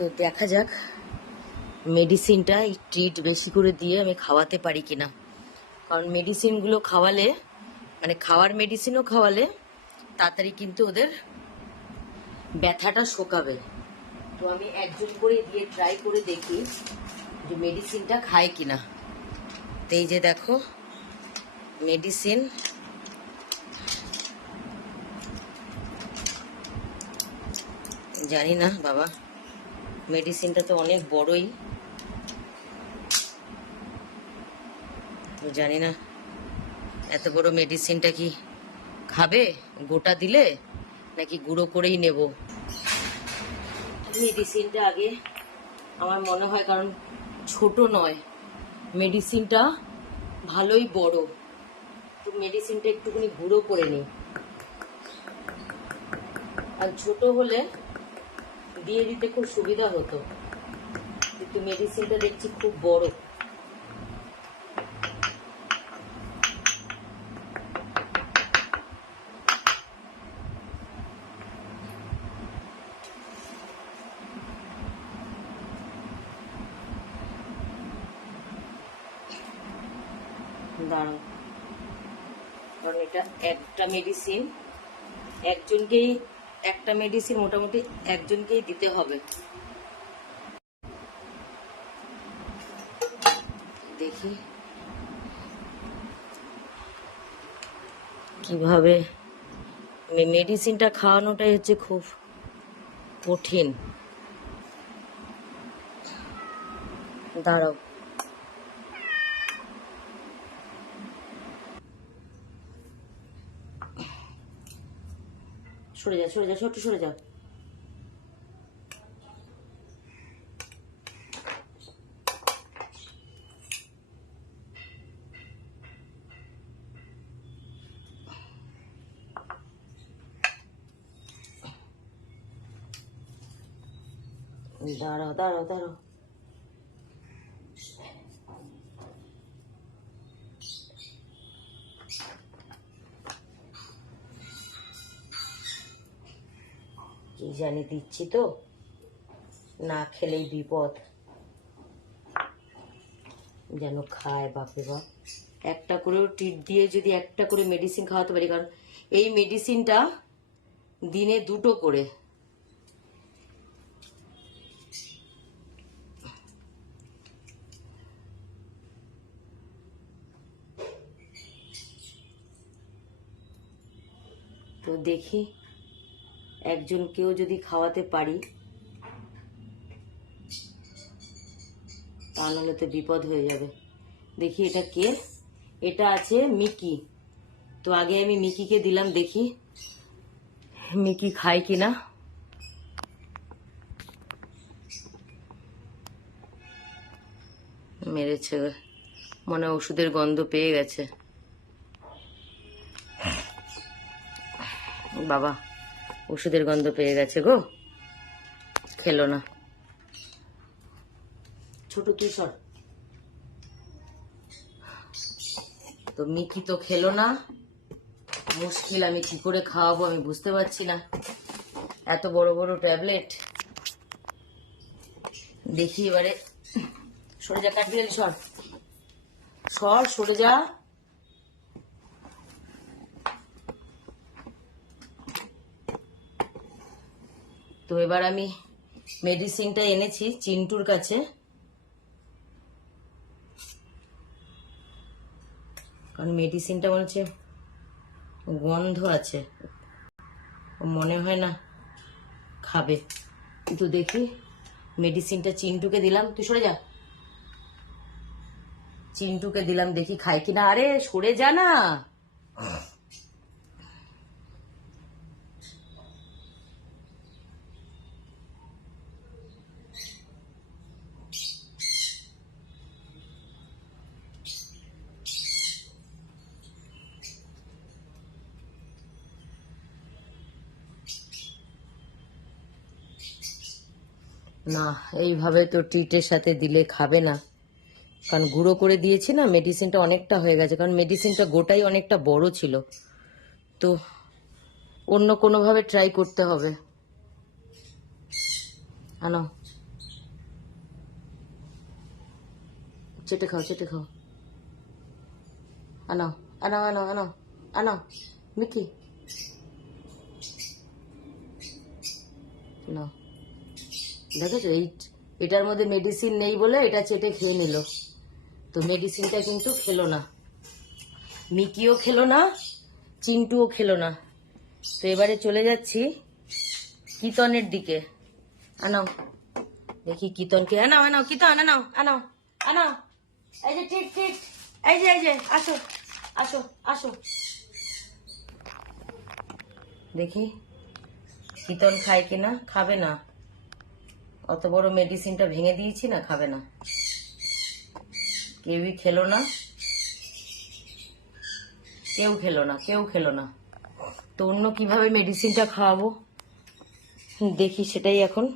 তো দেখা যাক মেডিসিনটা এই ট্রিট বেশি করে দিয়ে আমি খাওয়াতে পারি কিনা। কারণ মেডিসিনগুলো খাওয়ালে, মানে খাওয়ার মেডিসিনও খাওয়ালে তাড়াতাড়ি কিন্তু ওদের ব্যথাটা শোকাবে। তো আমি একজন করে দিয়ে ট্রাই করে দেখি যে মেডিসিনটা খায় কিনা। তো এই যে দেখো মেডিসিন, জানি না বাবা, মেডিসিনটা তো অনেক বড়ই, তো জানি না এত বড় মেডিসিনটা কি খাবে গোটা দিলে নাকি গুঁড়ো করেই নেব। মেডিসিনটা আগে আমার মনে হয়, কারণ ছোট নয় মেডিসিনটা, ভালোই বড়, তো মেডিসিনটা একটুখানি গুঁড়ো করে নিই। আর ছোট হলে দিয়ে দিতে খুব সুবিধা হতো, কিন্তু মেডিসিনটা দেখছি খুব বড়। দাঁড়াও, কারণ এটা একটা মেডিসিন, একটা মেডিসিন মোটামুটি একজনকেই দিতে হবে। দেখি কিভাবে, মেডিসিনটা খাওয়ানোটাই হচ্ছে খুব কঠিন। দাঁড়াও, সরে যাও, একটু সরে যাও। দাঁড়াও। কি জানি দিচ্ছি তো, না খেলেই বিপদ। যেন খায় বাপে বাপ, একটা করেও ট্রিট দিয়ে যদি একটা করে মেডিসিন খাওয়াতে পারি, কারণ এই মেডিসিনটা দিনে 2টো করে। তো দেখি একজনকেও যদি খাওয়াতে পারি, তা নাহলে তো বিপদ হয়ে যাবে। দেখি এটা কে, এটা আছে মিকি। তো আগে আমি মিকিকে দিলাম, দেখি মিকি খায় কিনা। মেরেছে, মনে হয় ওষুধের গন্ধ পেয়ে গেছে। বাবা ওষুধের গন্ধ পেয়ে গেছে গো, খেলো না। ছোট তুই সর। তো মিকি তো খেলো না, মুশকিল, আমি কি করে খাওয়াবো আমি বুঝতে পারছি না, এত বড় বড় ট্যাবলেট। দেখি এবারে, সরে যা, কাটবি সরে যা। তো এবার আমি মেডিসিনটা এনেছি চিন্টুর কাছে, কারণ মেডিসিনটা মনে হচ্ছে গন্ধ আছে, মনে হয় না খাবে। কিন্তু দেখি মেডিসিনটা চিন্টুকে দিলাম, তুই সরে যা, চিন্টুকে দিলাম, দেখি খায় কিনা। আরে সরে যা না। না, এইভাবে তো ট্রিটের সাথে দিলে খাবে না, কারণ গুঁড়ো করে দিয়েছি না, মেডিসিনটা অনেকটা হয়ে গেছে, কারণ মেডিসিনটা গোটাই অনেকটা বড় ছিল। তো অন্য কোনোভাবে ট্রাই করতে হবে। আনো, চেটে খাও, চেটে খাও। আনাও, আনাও, আনাও, আনাও, আনাও মিকি, নাও। দেখেছো এটার মধ্যে মেডিসিন নেই বলে এটা চেটে খেয়ে নিল। তো মেডিসিনটা কিন্তু খেলো না, মিকিও খেলো না, চিন্টুও খেলো না। তো এবারে চলে যাচ্ছি কিতনের দিকে। আনাও, দেখি কিতনকে, আনাও আনাও কিতন, আনাও আনাও আনাও। এই যে ঠিক ঠিক, এই যে আসো আসো আসো। দেখি কিতন খায় কিনা। খাবে না, অত বড় মেডিসিনটা ভেঙে দিয়েছি না, খাবে না। কেউই খেলো না, কেউ খেলো না, কেউ খেলো না। তো অন্য কিভাবে মেডিসিনটা খাওয়াবো দেখি, সেটাই এখন।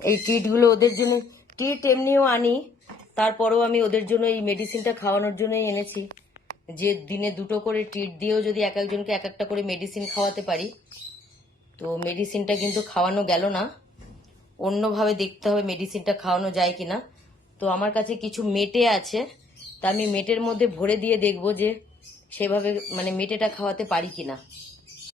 এই ট্রিটগুলো ওদের জন্য, ট্রিট এমনিও আনি, তারপরেও আমি ওদের জন্য এই মেডিসিনটা খাওয়ানোর জন্যই এনেছি। যে দিনে 2টো করে ট্রিট দিয়েও যদি এক একজনকে এক একটা করে মেডিসিন খাওয়াতে পারি, তো মেডিসিনটা কিন্তু খাওয়ানো গেল না। অন্যভাবে দেখতে হবে মেডিসিনটা খাওয়ানো যায় কিনা। তো আমার কাছে কিছু মেটে আছে, তা আমি মেটের মধ্যে ভরে দিয়ে দেখবো যে সেভাবে মানে মেটেটা খাওয়াতে পারি কিনা।